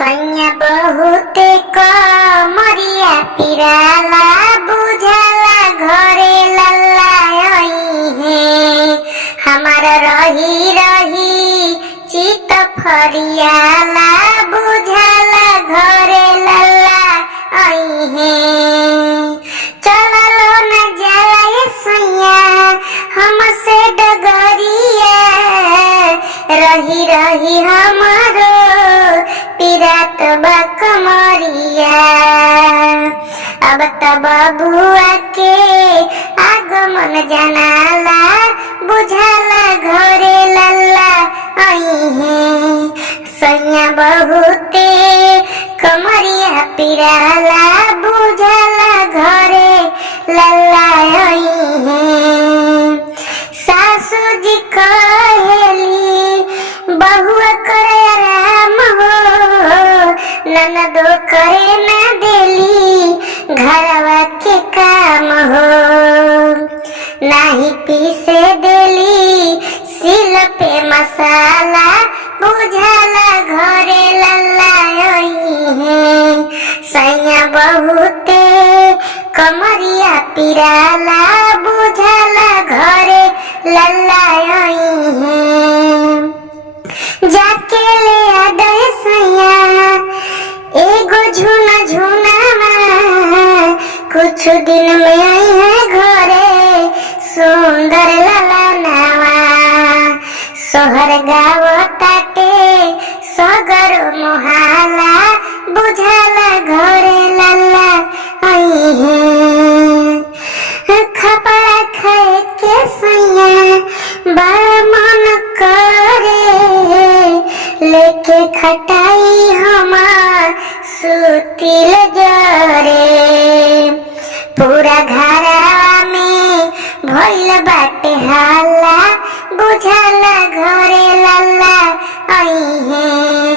सैया बहुते कमरिया पिराला बुझाला घरे लल्ला है हमारा रही रही चित फरियाला बुझाला घरे लल्ला है चलो न जाला ये सैया हमसे डगरिया रही रही हमारो पिरात बा कमरिया अब तब बुआ के आगमन जनाला बुझाला घरे लल्ला आई है सैया बहुते कमरिया पिराला बुझाला घरे लल्ला आई है सासू जी कहेली बहुआ करे आराम हो ननदो करे ना देली घरवा के काम हो नाही पीसे देली सिल पे मसाला बुझाला घरे लल्ला है सैया बहुते कमरिया पिराला बुझाला घरे लल्ला है जाके ले आ दे सैया एगो झुना झुना कुछ दिन में आई है घरे सुंदर लला नावा सोहर गाव ताटे सगर मोहाला बुझाला घरे लल्ला आई है खपड़ा खाए के सैया बड़ा मन करे लेके खटाई हमार सुतिल जरे पूरा घरवा में भइल बाटे हाला बुझाला घरे लल्ला आई है